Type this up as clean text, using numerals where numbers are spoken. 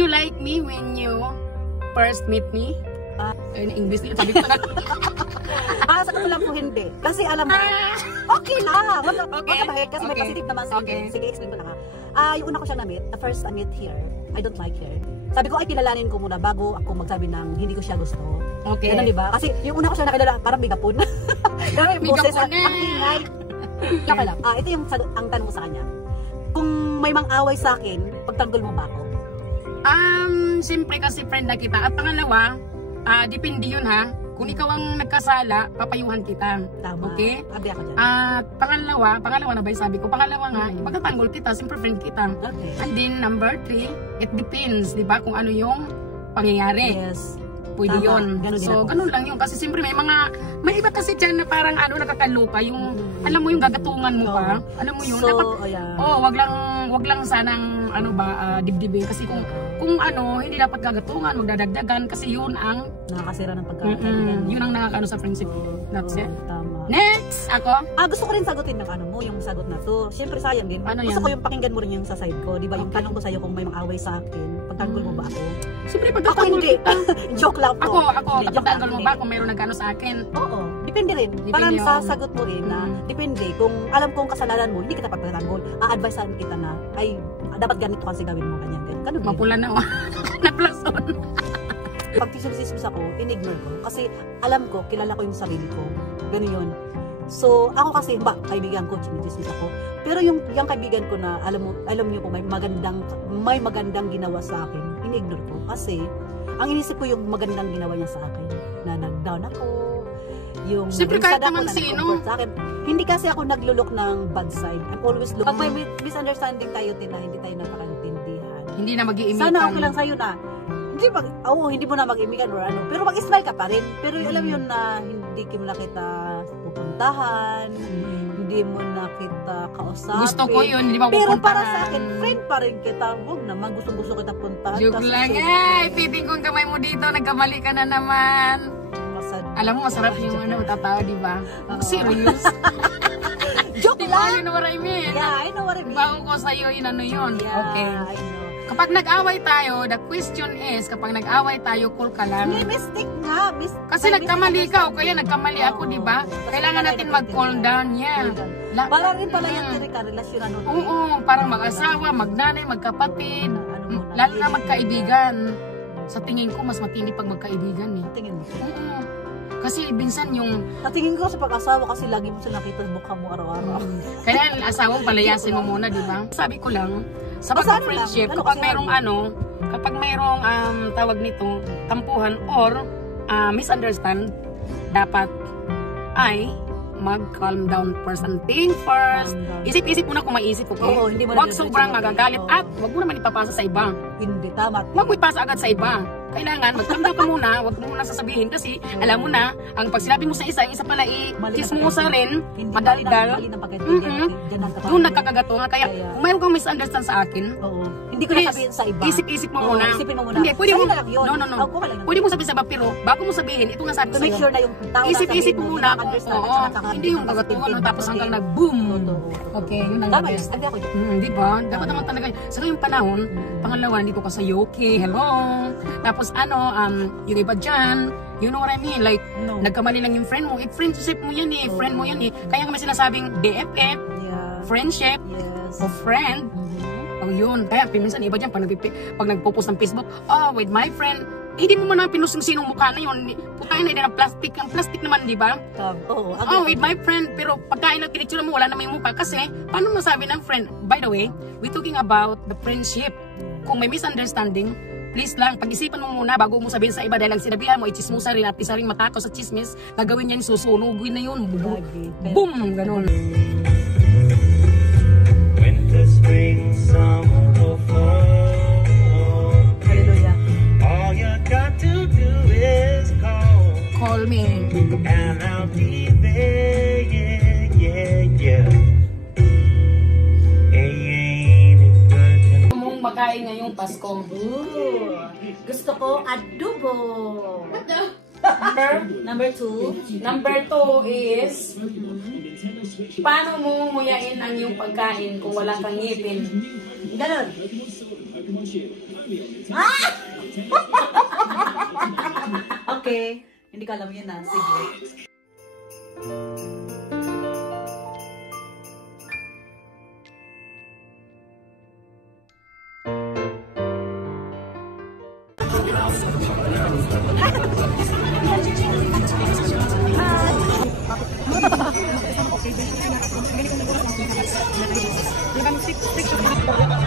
you like me when you first meet me? In English nila, sabi ko na. Sa totoo lang po hindi. Kasi alam mo, okay lang. Wag ka bahit kasi may positive naman sa akin. Sige, explain ko na ha. Yung una ko siyang na-meet, the first I meet here, I don't like her. Sabi ko ay kilalanin ko muna bago ako magsabi ng hindi ko siya gusto. Okay. Ganun diba? Kasi yung una ko siya nakilala, parang bigapon. Ganun yung boses at ang ingay. Kaka lang. Ito yung ang tanong ko sa kanya. Kung may mang-away sa akin, pagtanggol mo ba ako? Siyempre kasi friend na kita. At pangalawa, depende yun ha. Kung ikaw ang nagkasala, papayuhan kita. Tama. Okay? Abi ako dyan. At pangalawa na ba yung sabi ko? Pangalawa nga, ipagtatanggol kita, siyempre friend kita. Okay. And then number 3, it depends, di ba? Kung ano yung pangyayari. Yes. Pwede yun. So, ganun lang yun. Kasi siyempre may iba kasi dyan na parang nakakaluka. Yung, alam mo yung gagatungan mo pa. Alam mo yun. So, dapat, wag lang sanang, dibdibin. Kasi kung hindi dapat gagatungan, magdadagdagan. Kasi yun ang nakakasira ng pagkakaibigan. Yun ang nakakaano sa friendship. That's it. Tama. Next! Ako? Gusto ko rin sagutin ng yung sagot na to. Siyempre sayang din. Gusto ko yung pakinggan mo rin yung sa side ko. Di ba yung tanong ko sa'yo kung may mang-away sa akin, pagtanggol mo ba ako? Siyempre, ako hindi. Joke lang po. Ako, pagtanggol mo ba kung mayroon nagkano sa akin? Oo. Depende rin. Parang sa sagot mo rin na depende. Kung alam kong kasalanan mo, hindi kita pagtanggol. A-advisean kita na, ay, dapat ganito kasi gawin mo, ganyan. Ganun. Mapula na ako. Na-plason. Pag tisismis ako, in-ignore ko. Kasi alam ko, kilala ko yung sarili ko. Ganun yun. So, ako kasi, kaibigan ko, chinismis ako. Pero yung kaibigan ko na, alam niyo po, may magandang ginawa sa akin, in-ignore ko. Kasi, ang inisip ko yung magandang ginawa niya sa akin. Na nag-down ako, yung siyempre kahit naman sino. Sa akin. Hindi kasi ako naglulok ng bad side. I'm always looking. Pag may misunderstanding tayo, hindi tayo nakakaintindihan. Hindi na mag-iimikan. Sana okay lang sa'yo na. Hindi mo na mag-imikan or ano. Pero mag-smile ka pa rin. Pero alam yun na hindi mo na kita pupuntahan. Hindi mo na kita kausapin. Gusto ko yun, hindi mapupuntahan. Pero para sa akin, friend pa rin kita. Huwag naman, gusto kita puntahan. Joke lang. Piting kong kamay mo dito. Nagkamali ka na naman. Alam mo, masarap yung tatawa, di ba? Serious. Joke lang. You know what I mean? Yeah, I know what I mean. Bago ko sa'yo, yun. Yeah, okay. I know. Kapag nag-away tayo, the question is, kapag nag-away tayo, cool ka lang. May mistake nga. Kasi nagkamali ka o kaya nagkamali ako, di ba? Kailangan natin mag-calm down yan. Para rin pala yung relasyon ano. Oo, parang mag-asawa, magnanay, magkapatid, lalo na magkaibigan. Sa tingin ko, mas matindi pag magkaibigan eh. Tingin mo? Oo. Kasi minsan yung... Natingin ko sa pag-asawa kasi lagi mo siya nakita sa mukha mo araw-araw. Kaya asawang palayasin mo muna, di ba? Sabi ko lang, sa pag-friendship, kapag mayroong tawag nito, tampuhan or misunderstand, dapat ay mag-calm down first and think first. Isip-isip muna kung maisip, okay? Oo, hindi mo huwag sobrang magagalit at huwag mo naman ipapasa sa iba. Hindi, tama. Huwag mo ipasa agad sa iba. Kailangan, mag-calm ka muna, huwag mo muna sasabihin kasi alam mo na, ang pag sinabi mo sa isa, yung isa pala i-chismosa rin, madaldal. Doon nagkakagatungan. Kaya kung mayroon kang misunderstand sa akin, hindi ko na sabihin sa iba. Isip-isip mo muna. Isipin mo muna. Hindi, pwede mo. No. Pwede mo sabihin sa iba, pero bago mo sabihin, ito nga sabi to make sure na yung tao na isip-isip mo muna. Oo, hindi yung gagatungan tapos hanggang nag-boom. Okay, yun ang tama, sabi ako yun. Di ba? Dapat naman talaga. Sa yung panahon, pangalawa, dito ka sa Yoki, hello. Tapos yung iba dyan, you know what I mean? Like, nagkamali lang yung friend mo. Friendship mo yan eh. Friend mo yan eh. Kaya nga may sinasabing BFF, friendship, o friend. Oh yun. Kaya minsan iba dyan, pag nagpo-post ng Facebook, with my friend, hindi mo man pinus yung sinong mukha na yun. Putayin na yun ng plastic. Ang plastic naman, di ba? With my friend. Pero pagkain ng pinitsura mo, wala naman yung mukha. Kasi, paano masabi ng friend? By the way, we're talking about the friendship. Kung may misunderstanding, please lang, pag-isipan mo muna bago mo sabihin sa iba dahil ang sinabihan mo, i-chismusa rin at isa rin matakaw sa chismis, gagawin yan, susunugin na yun. Boom! Ganun. Winter, spring, summer, fall. Hallelujah. All you got to do is call me. And I'll be there, yeah. Makain ngayong Pasko. Gusto ko adobo. Number 2. Number 2 is paano mo muyain ang iyong pagkain kung wala kang ngipin? Ganon. Okay. Hindi ka alam yun na. Sige. Hi!